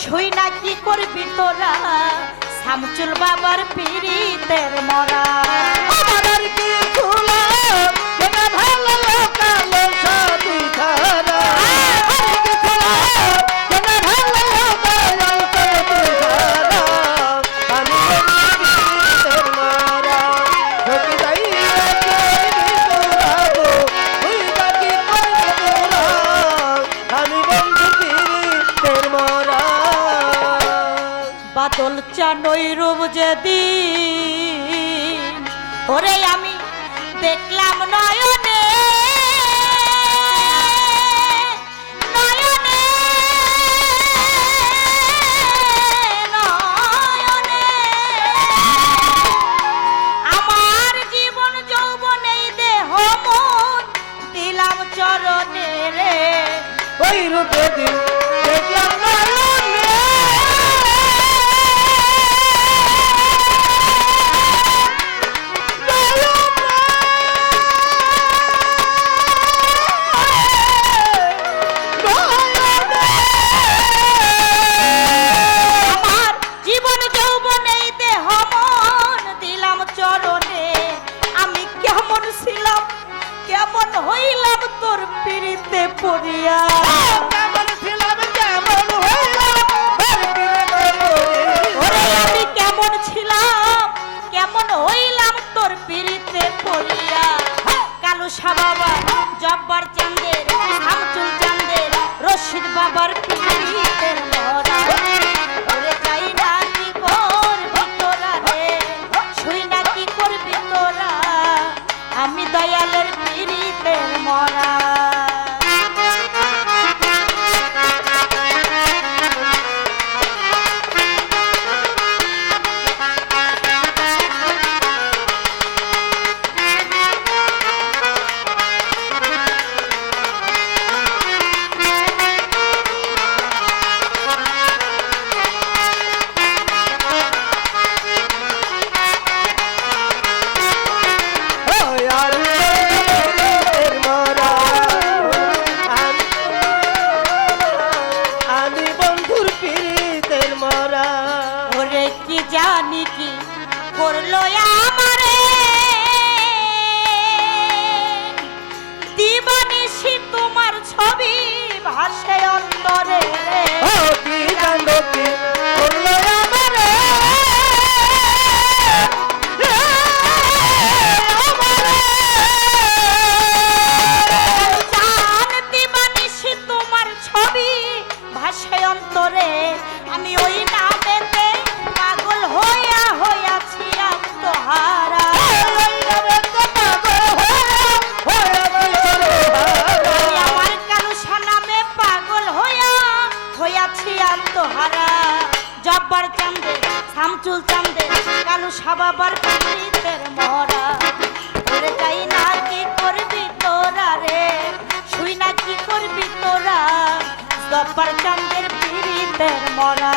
শুই না কি করবি তোরা? শামচুল বাবার পিড়িতের মরা। বাবার কি খুলা ওরে আমি দেখলাম নয়নে তোর পিড়িতে পড়িয়া। আমি কেমন হইলাম তোর পিড়িতে পড়িয়া। কালু বাবা জব্বার চান্দের শামচুল চাঁদের, রশিদ বাবার পিড়িতে ছবি ভাসে অন্তরে ও কি করল আমারে? জান দিবানিসি তোমার ছবি ভাসে অন্তরে আমি ওই নামেতে পাগল হইয়া শামচুল চান্দে কালু সাবাবার পিড়িতের মরা। ওরে যাই না কি করবি তোরা রে? শুই না কি করবি তোরা? দপার চান্দের পীড়িতের মরা।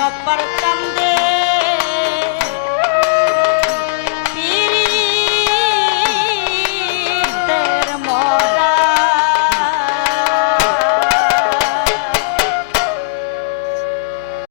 জব্বার চান্দে